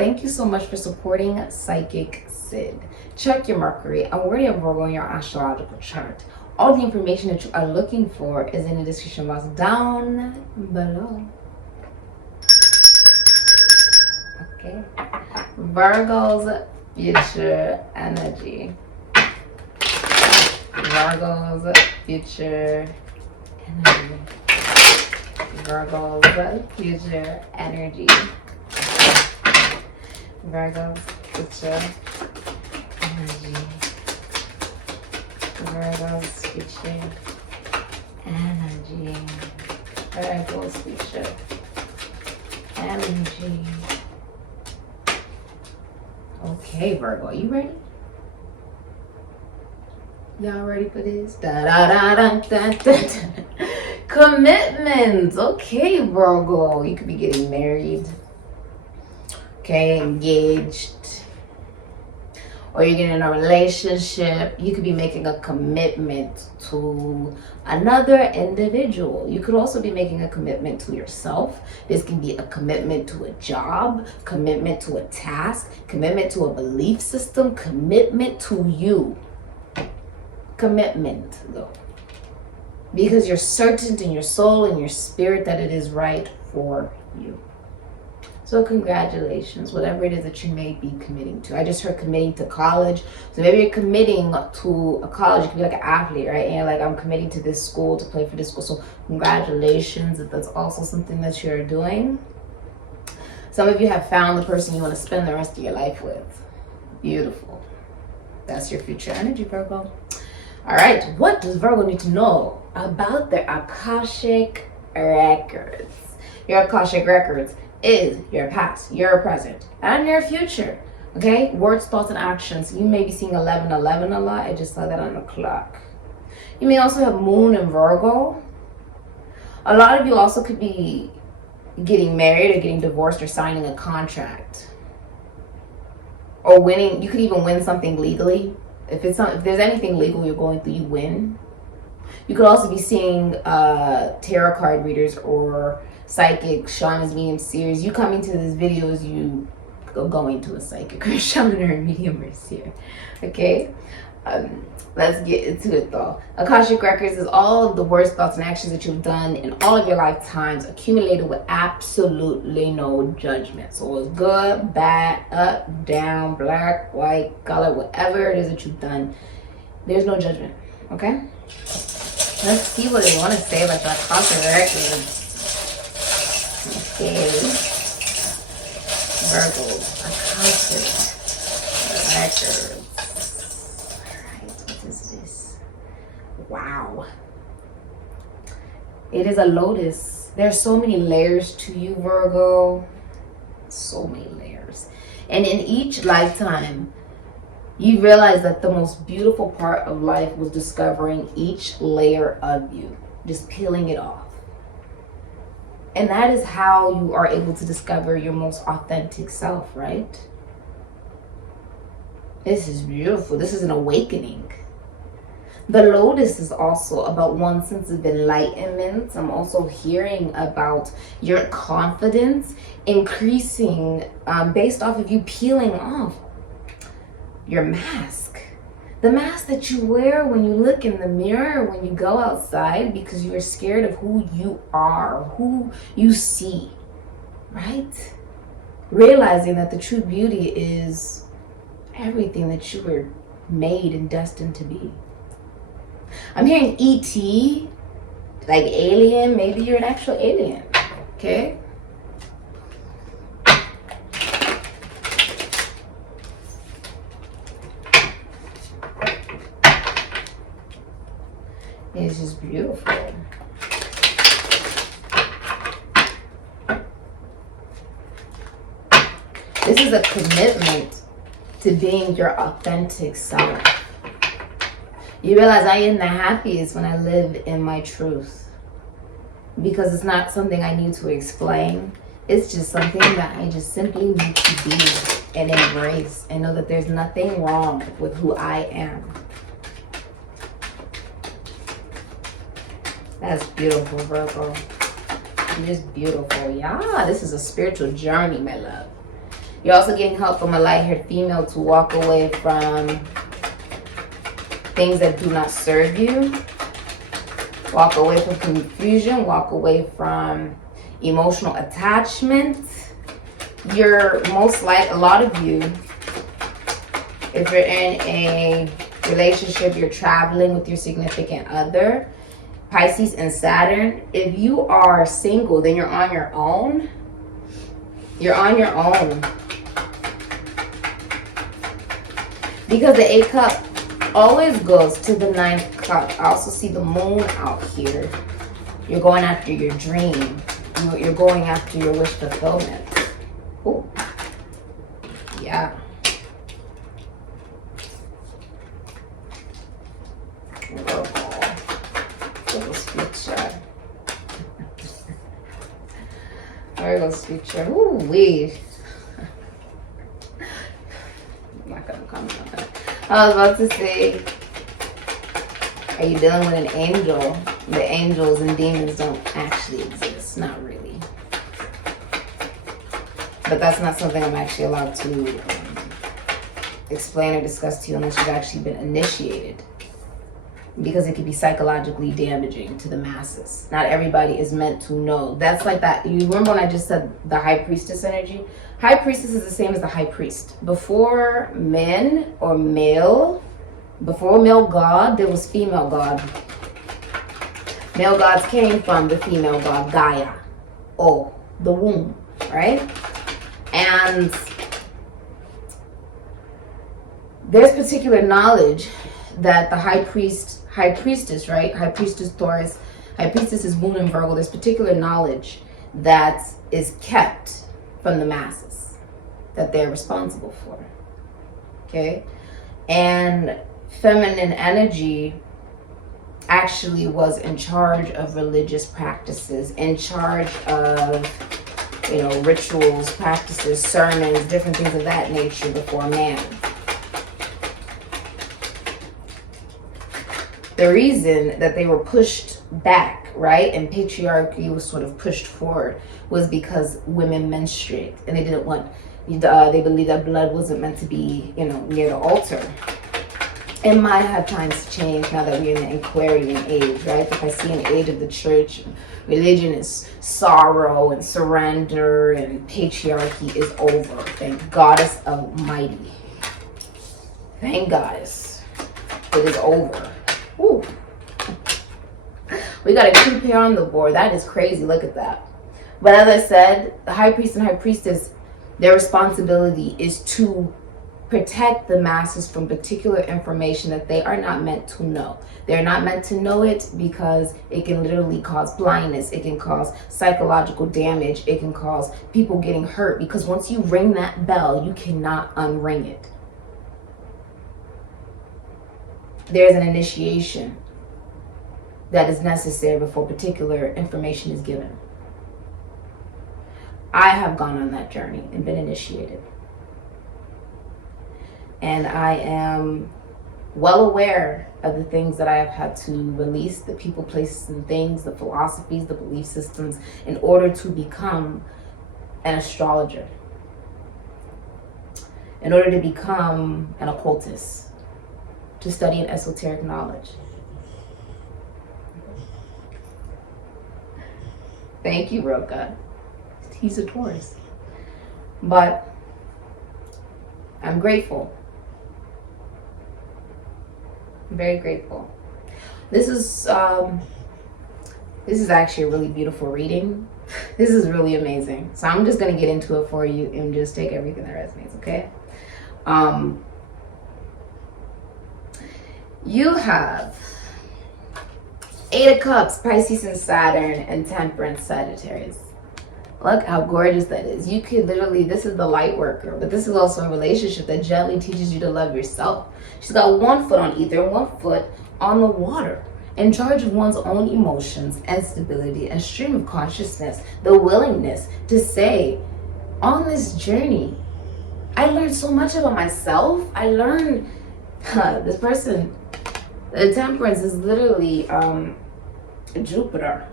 Thank you so much for supporting SIKIKSYD. Check your Mercury and where you have Virgo in your astrological chart. All the information that you are looking for is in the description box down below. Okay. Virgo's future energy. Virgo's future energy. Virgo's future energy. Virgo's future energy. Virgo's future energy. Virgo's future energy. Okay, Virgo, are you ready? Y'all ready for this? Da, da, da, da, da, da, da. Commitments. Okay, Virgo. You could be getting married. Okay, engaged. Or you're getting in a relationship. You could be making a commitment to another individual. You could also be making a commitment to yourself. This can be a commitment to a job, commitment to a task, commitment to a belief system, commitment to you. Commitment, though. Because you're certain in your soul and your spirit that it is right for you. So congratulations, whatever it is that you may be committing to. I just heard committing to college. So maybe you're committing to a college. You could be like an athlete, right? And you're like, I'm committing to this school to play for this school. So congratulations if that's also something that you're doing. Some of you have found the person you want to spend the rest of your life with. Beautiful. That's your future energy, Virgo. All right, what does Virgo need to know about their Akashic records? Your Akashic records is your past, your present, and your future. Okay, words, thoughts, and actions. You may be seeing 1111 a lot. I just saw that on the clock. You may also have Moon in Virgo. A lot of you also could be getting married or getting divorced or signing a contract. Or winning, you could even win something legally. If there's anything legal you're going through, you win. You could also be seeing tarot card readers or psychic, shamans, medium, seers. You coming to this video is you going to a psychic or a shaman or a medium or seer. Okay? Let's get into it though. Akashic records is all of the words, thoughts, and actions that you've done in all of your lifetimes accumulated with absolutely no judgment. So it's good, bad, up, down, black, white, color, whatever it is that you've done. There's no judgment. Okay? Let's see what they want to say about the Akashic records. Okay. Virgo, Akashic records. Wow. It is a lotus. There's so many layers to you, Virgo. So many layers. And in each lifetime, you realize that the most beautiful part of life was discovering each layer of you. Just peeling it off. And that is how you are able to discover your most authentic self, right? This is beautiful. This is an awakening. The lotus is also about one sense of enlightenment. I'm also hearing about your confidence increasing based off of you peeling off your mask. The mask that you wear when you look in the mirror, when you go outside, because you are scared of who you are, who you see, right? Realizing that the true beauty is everything that you were made and destined to be. I'm hearing E.T., like alien. Maybe you're an actual alien, okay? It's just beautiful. This is a commitment to being your authentic self. You realize I am the happiest when I live in my truth. Because it's not something I need to explain. It's just something that I just simply need to be and embrace and know that there's nothing wrong with who I am. That's beautiful, Virgo. Just beautiful. Yeah, this is a spiritual journey, my love. You're also getting help from a light-haired female to walk away from things that do not serve you. Walk away from confusion. Walk away from emotional attachment. You're most like, a lot of you, if you're in a relationship, you're traveling with your significant other, Pisces and Saturn. If you are single, then you're on your own. You're on your own. Because the 8 cup always goes to the 9th cup. I also see the moon out here. You're going after your dream. You're going after your wish fulfillment. Oh, yeah. Virgo's future. Ooh, wee. I'm not gonna comment on that. I was about to say, are you dealing with an angel? The angels and demons don't actually exist. Not really. But that's not something I'm actually allowed to explain or discuss to you unless you've actually been initiated. Because it can be psychologically damaging to the masses. Not everybody is meant to know. That's like that. You remember when I just said the high priestess energy? High priestess is the same as the high priest. Before men or male, before male god, there was female god. Male gods came from the female god, Gaia. Oh, the womb, right? And there's particular knowledge that the high priestess, right? High priestess Taurus, high priestess is Moon and Virgo. There's particular knowledge that is kept from the masses that they're responsible for. Okay? And feminine energy actually was in charge of religious practices, in charge of, you know, rituals, practices, sermons, different things of that nature before man. The reason that they were pushed back, right, and patriarchy was sort of pushed forward was because women menstruate, and they didn't want, they believed that blood wasn't meant to be, you know, near the altar. It might have times changed now that we're in the Aquarian age, right? If I see an age of the church, religion is sorrow and surrender, and patriarchy is over. Thank Goddess Almighty. Thank Goddess. It is over. Woo. We got a cute pair on the board. That is crazy. Look at that. But as I said, the high priest and high priestess, their responsibility is to protect the masses from particular information that they are not meant to know. They're not meant to know it because it can literally cause blindness. It can cause psychological damage. It can cause people getting hurt, because once you ring that bell, you cannot unring it. There's an initiation that is necessary before particular information is given. I have gone on that journey and been initiated. And I am well aware of the things that I have had to release, the people, places, and things, the philosophies, the belief systems, in order to become an astrologer, in order to become an occultist, to study an esoteric knowledge. Thank you, Roka. He's a Taurus. But I'm grateful. I'm very grateful. This is actually a really beautiful reading. This is really amazing. So I'm just gonna get into it for you and just take everything that resonates, okay? You have 8 of Cups, Pisces and Saturn, and Temperance, Sagittarius. Look how gorgeous that is. You could literally, this is the light worker, but this is also a relationship that gently teaches you to love yourself. She's got 1 foot on ether, 1 foot on the water, in charge of one's own emotions and stability and stream of consciousness. The willingness to say, on this journey, I learned so much about myself. I learned, this person, the Temperance is literally Jupiter.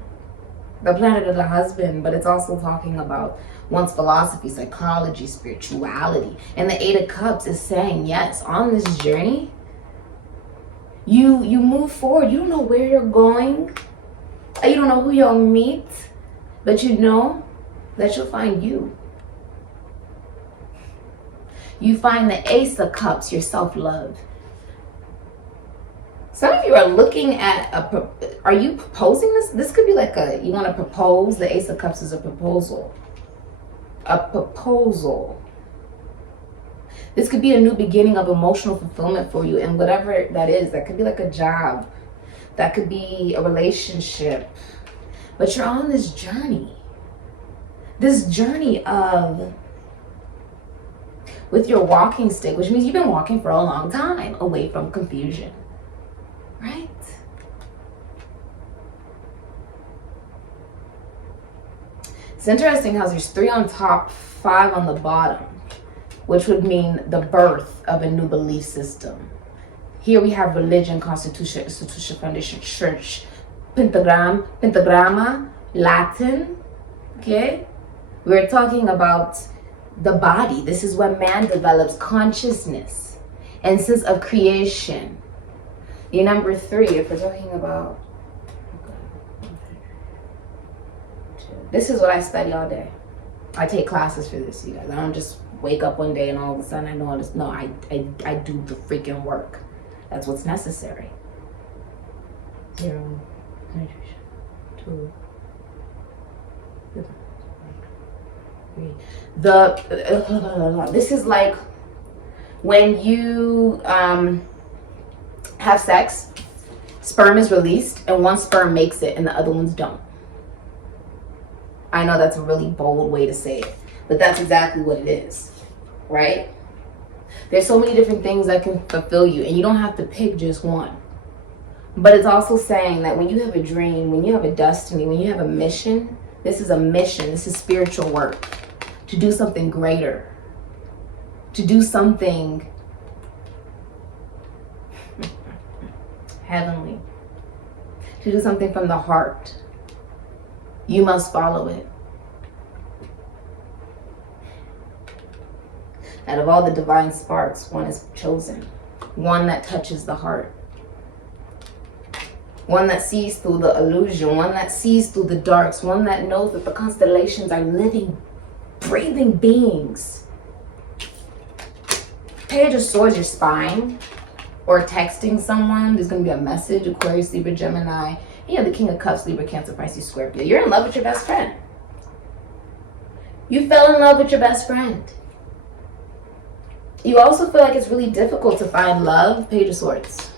the planet of the husband, but it's also talking about one's philosophy, psychology, spirituality. And the Eight of Cups is saying, yes, on this journey, you move forward. You don't know where you're going. You don't know who you'll meet, but you know that you'll find you. You find the Ace of Cups, your self-love. Some of you are looking at are you proposing this? This could be like you want to propose. The Ace of Cups is a proposal. A proposal. This could be a new beginning of emotional fulfillment for you, and whatever that is. That could be like a job. That could be a relationship. But you're on this journey. This journey of, with your walking stick, which means you've been walking for a long time away from confusion. Right? It's interesting how there's 3 on top, 5 on the bottom, which would mean the birth of a new belief system. Here we have religion, constitution, institution, foundation, church, pentagramma, Latin. Okay? We're talking about the body. This is when man develops consciousness and sense of creation. Your number 3, if we're talking about, this is what I study all day. I take classes for this, you guys. I don't just wake up one day and all of a sudden I know all this. No, I do the freaking work. That's what's necessary. 0, 2, 3. This is like when you have sex, sperm is released, and one sperm makes it and the other ones don't. I know that's a really bold way to say it, but that's exactly what it is, right? There's so many different things that can fulfill you, and you don't have to pick just one. But it's also saying that when you have a dream, when you have a destiny, when you have a mission, this is a mission, this is spiritual work, to do something greater, to do something heavenly, to do something from the heart. You must follow it. Out of all the divine sparks, one is chosen. One that touches the heart. One that sees through the illusion. One that sees through the darks. One that knows that the constellations are living, breathing beings. Page of Swords, you're spying or texting someone. There's going to be a message. Aquarius, Libra, Gemini. You have the King of Cups, Libra, Cancer, Pisces, Scorpio. You're in love with your best friend. You fell in love with your best friend. You also feel like it's really difficult to find love. Page of Swords.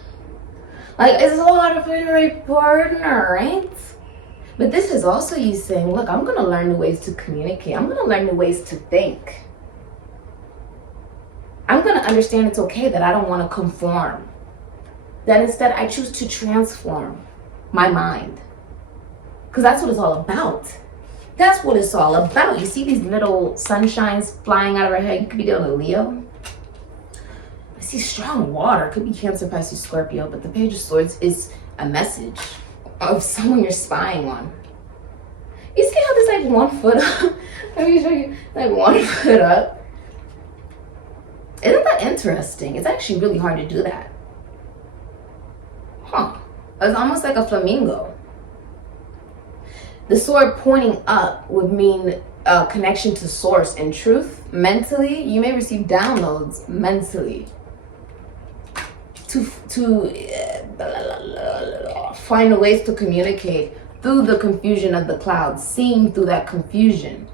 Like, it's so hard to find a right partner, right? But this is also you saying, look, I'm going to learn new ways to communicate. I'm going to learn new ways to think. I'm going to understand it's okay that I don't want to conform. That instead I choose to transform my mind. Because that's what it's all about. That's what it's all about. You see these little sunshines flying out of our head? You could be dealing with Leo. I see strong water. It could be Cancer, Pisces, Scorpio. But the Page of Swords is a message of someone you're spying on. You see how there's like 1 foot up? Let me show you. Like 1 foot up. Isn't that interesting? It's actually really hard to do that. Huh. It's almost like a flamingo. The sword pointing up would mean a connection to source and truth. Mentally, you may receive downloads mentally to find ways to communicate through the confusion of the clouds, seeing through that confusion.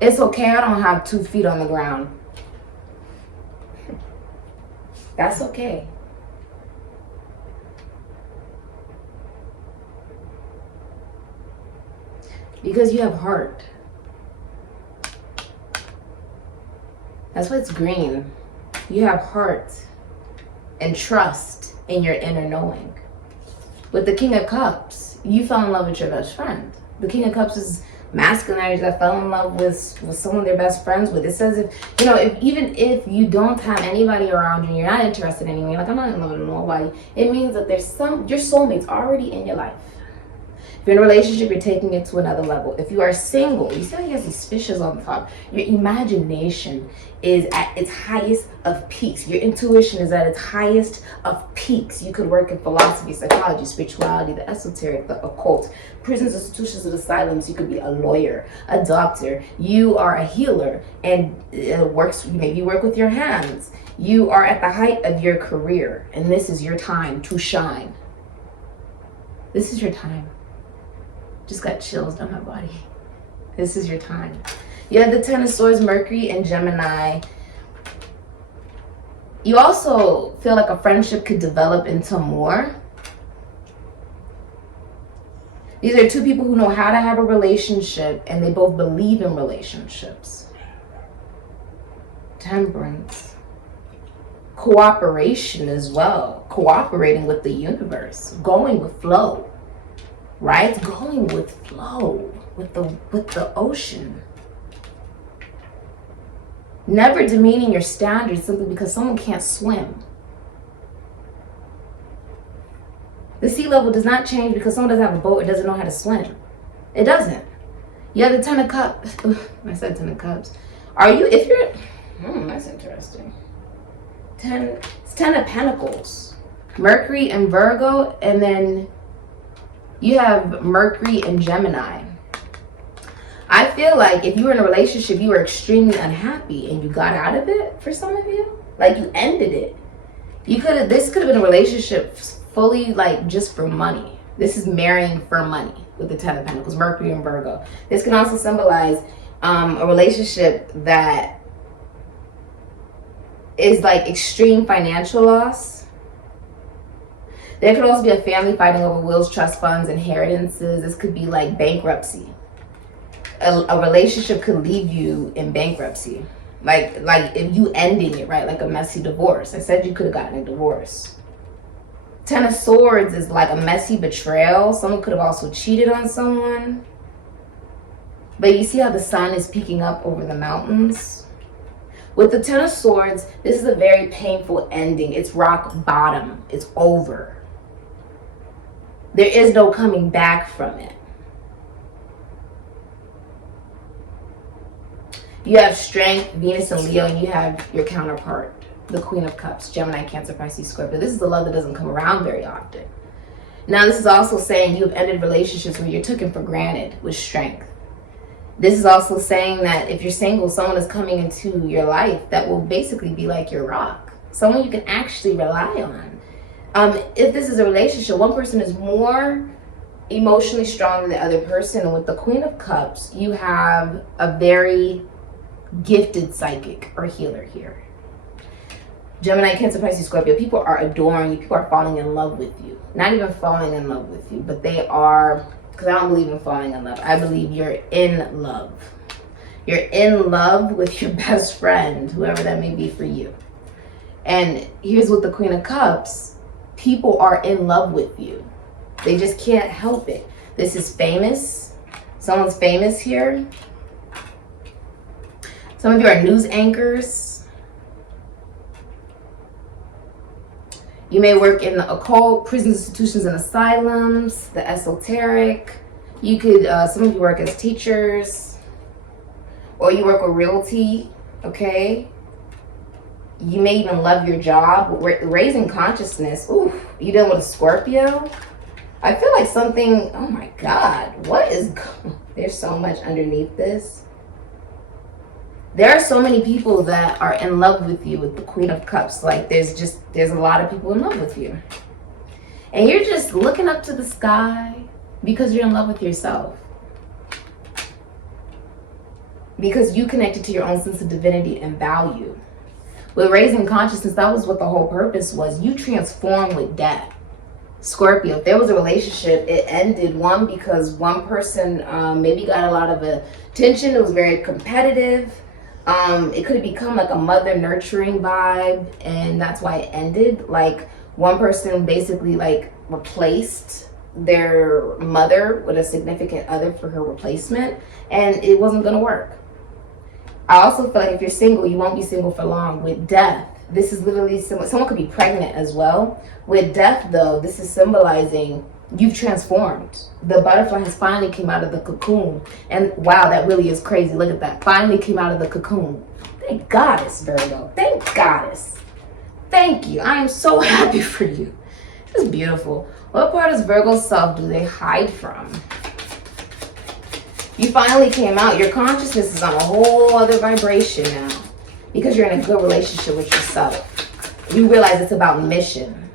It's okay, I don't have 2 feet on the ground. That's okay. Because you have heart. That's why it's green. You have heart and trust in your inner knowing. With the King of Cups, you fell in love with your best friend. The King of Cups is masculine energy that fell in love with someone they're best friends with. It says even if you don't have anybody around you and you're not interested anyway, like I'm not in love with nobody, it means that there's your soulmate's already in your life. If you're in a relationship, you're taking it to another level. If you are single, you see how he has these fishes on the top. Your imagination is at its highest of peaks. Your intuition is at its highest of peaks. You could work in philosophy, psychology, spirituality, the esoteric, the occult, prisons, institutions, and asylums. You could be a lawyer, a doctor. You are a healer, and maybe you work with your hands. You are at the height of your career, and this is your time to shine. This is your time. Just got chills down my body. This is your time. You have the Ten of Swords, Mercury, and Gemini. You also feel like a friendship could develop into more. These are two people who know how to have a relationship, and they both believe in relationships. Temperance. Cooperation as well. Cooperating with the universe. Going with flow. Right? Going with flow. With the ocean. Never demeaning your standards simply because someone can't swim. The sea level does not change because someone doesn't have a boat or doesn't know how to swim. It doesn't. You have the Ten of Cups. I said Ten of Cups. That's interesting. It's Ten of Pentacles. Mercury and Virgo, and then you have Mercury and Gemini. I feel like if you were in a relationship, you were extremely unhappy and you got out of it for some of you. Like you ended it. This could have been a relationship fully like just for money. This is marrying for money with the Ten of Pentacles, Mercury and Virgo. This can also symbolize a relationship that is like extreme financial loss. There could also be a family fighting over wills, trust funds, inheritances. This could be like bankruptcy. A relationship could leave you in bankruptcy. Like if you ending it, right? Like a messy divorce. I said you could have gotten a divorce. Ten of Swords is like a messy betrayal. Someone could have also cheated on someone. But you see how the sun is peeking up over the mountains? With the Ten of Swords, this is a very painful ending. It's rock bottom. It's over. There is no coming back from it. You have Strength, Venus and Leo, and you have your counterpart, the Queen of Cups, Gemini, Cancer, Pisces, Scorpio. This is the love that doesn't come around very often. Now, this is also saying you've ended relationships where you're taken for granted with Strength. This is also saying that if you're single, someone is coming into your life that will basically be like your rock. Someone you can actually rely on. If this is a relationship, one person is more emotionally strong than the other person. And with the Queen of Cups, you have a very gifted psychic or healer here. Gemini, Cancer, Pisces, Scorpio. People are adoring you. People are falling in love with you. Not even falling in love with you, but they are, because I don't believe in falling in love. I believe you're in love. You're in love with your best friend, whoever that may be for you. And here's with the Queen of Cups. People are in love with you. They just can't help it. This is famous. Someone's famous here. Some of you are news anchors. You may work in the occult, prisons, institutions, and asylums, the esoteric. You could, some of you work as teachers, or you work with realty, okay? You may even love your job. Raising consciousness, ooh, you dealing with a Scorpio? I feel like something, oh my God, there's so much underneath this. There are so many people that are in love with you with the Queen of Cups. Like there's a lot of people in love with you. And you're just looking up to the sky because you're in love with yourself. Because you connected to your own sense of divinity and value. With raising consciousness, that was what the whole purpose was. You transform with death. Scorpio, if there was a relationship, it ended because one person maybe got a lot of attention. It was very competitive. It could have become like a mother nurturing vibe, and that's why it ended. Like one person basically like replaced their mother with a significant other for her replacement, and it wasn't going to work. I also feel like if you're single, you won't be single for long. With death, this is literally similar. Someone could be pregnant as well. With death, though, this is symbolizing you've transformed. The butterfly has finally came out of the cocoon. And wow, that really is crazy. Look at that. Finally came out of the cocoon. Thank Goddess, Virgo. Thank Goddess. Thank you. I am so happy for you. This is beautiful. What part of Virgo's self do they hide from? You finally came out. Your consciousness is on a whole other vibration now because you're in a good relationship with yourself. You realize it's about mission.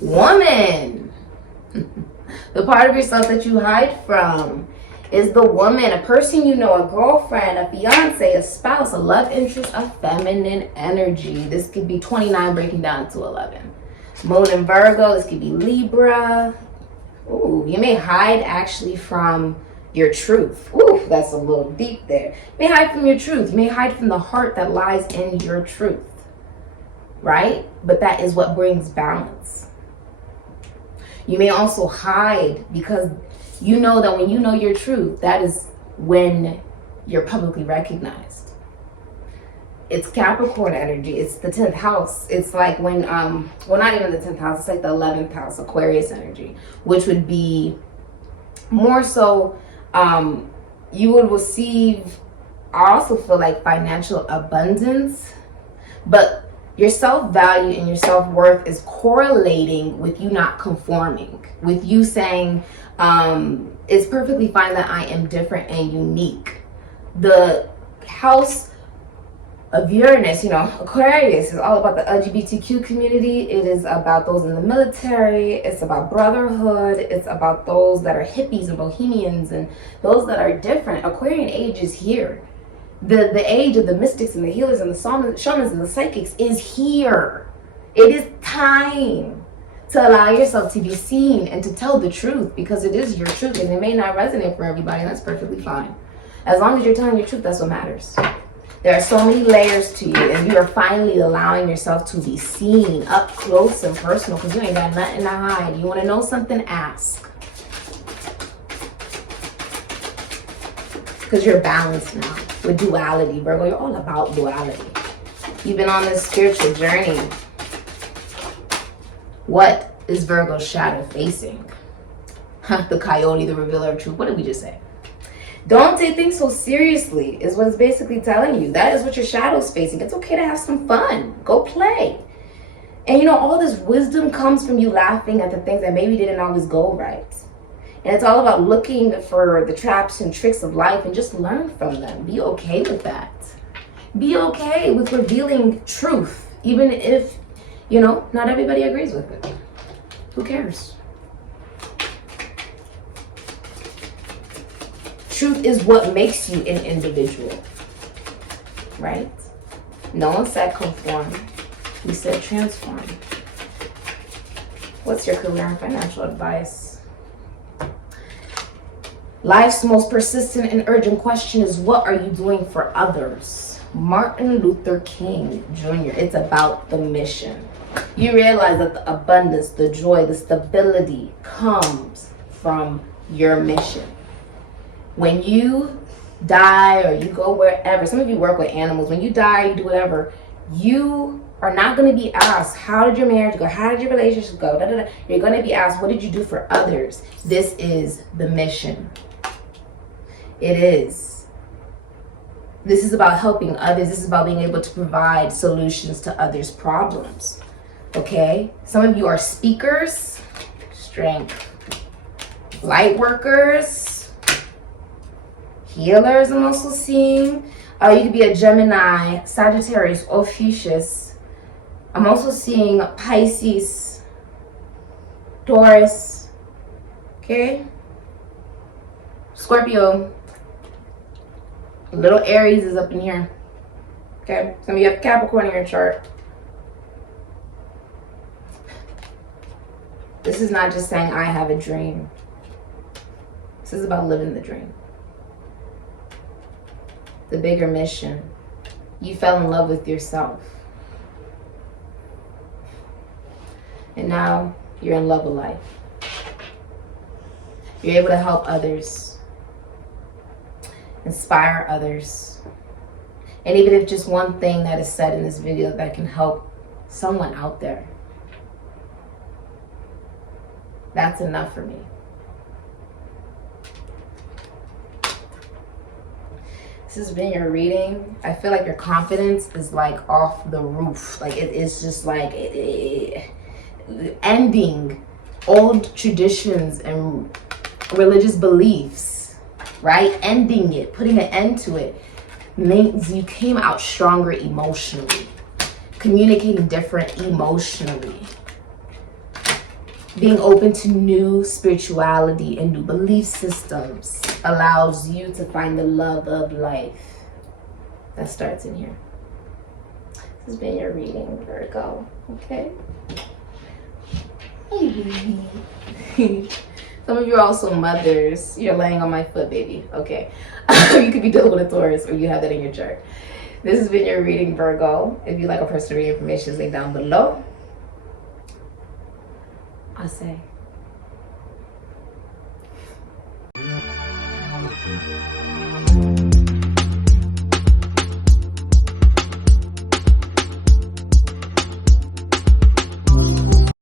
Woman. The part of yourself that you hide from is the woman, a person you know, a girlfriend, a fiance, a spouse, a love interest, a feminine energy. This could be 29 breaking down to 11. Moon in Virgo, this could be Libra. Ooh, you may hide actually from your truth. Ooh, that's a little deep there. You may hide from your truth. You may hide from the heart that lies in your truth. Right? But that is what brings balance. You may also hide because you know that when you know your truth, that is when you're publicly recognized. It's Capricorn energy. It's the 10th house. It's like when, well, not even the 10th house. It's like the 11th house, Aquarius energy, which would be more so, you would receive, I also feel like financial abundance, but your self-value and your self-worth is correlating with you not conforming, with you saying, it's perfectly fine that I am different and unique. The house of Uranus, you know, Aquarius is all about the LGBTQ community. It is about those in the military. It's about brotherhood. It's about those that are hippies and bohemians and those that are different. Aquarian age is here. The age of the mystics and the healers and the shamans and the psychics is here. It is time to allow yourself to be seen and to tell the truth, because it is your truth and it may not resonate for everybody, and that's perfectly fine. As long as you're telling your truth, that's what matters. There are so many layers to you, and you are finally allowing yourself to be seen up close and personal, because you ain't got nothing to hide. You want to know something? Ask. Because you're balanced now with duality, Virgo. You're all about duality. You've been on this spiritual journey. What is Virgo's shadow facing? The coyote, the revealer of truth. What did we just say? Don't take things so seriously is what it's basically telling you. That is what your shadow's facing. It's okay to have some fun. Go play. And you know, all this wisdom comes from you laughing at the things that maybe didn't always go right. And it's all about looking for the traps and tricks of life and just learn from them. Be okay with that. Be okay with revealing truth, even if, you know, not everybody agrees with it. Who cares? Truth is what makes you an individual, right? No one said conform. We said transform. What's your career and financial advice? Life's most persistent and urgent question is, what are you doing for others? Martin Luther King Jr. It's about the mission. You realize that the abundance, the joy, the stability comes from your mission. When you die or you go wherever, some of you work with animals, when you die, you do whatever, you are not going to be asked, how did your marriage go? How did your relationship go? Da, da, da. You're going to be asked, what did you do for others? This is the mission. It is. This is about helping others. This is about being able to provide solutions to others' problems. Okay? Some of you are speakers, strength, light workers, healers. I'm also seeing. You could be a Gemini, Sagittarius, Ophiuchus. I'm also seeing Pisces, Taurus. Okay? Scorpio. Little Aries is up in here. Okay? Some of you have Capricorn in your chart. This is not just saying I have a dream. This is about living the dream. The bigger mission. You fell in love with yourself. And now you're in love with life. You're able to help others, inspire others. And even if just one thing that is said in this video that can help someone out there, that's enough for me. This has been your reading. I feel like your confidence is like off the roof. Like it is just like ending old traditions and religious beliefs, right? Ending it, putting an end to it, means you came out stronger emotionally, communicating different emotionally, being open to new spirituality and new belief systems allows you to find the love of life. That starts in here. This has been your reading, Virgo. Okay. Some of you are also mothers. You're laying on my foot, baby. Okay. You could be dealing with a Taurus, or you have that in your chart. This has been your reading, Virgo. If you'd like a personal reading, information is linked down below. I'll say.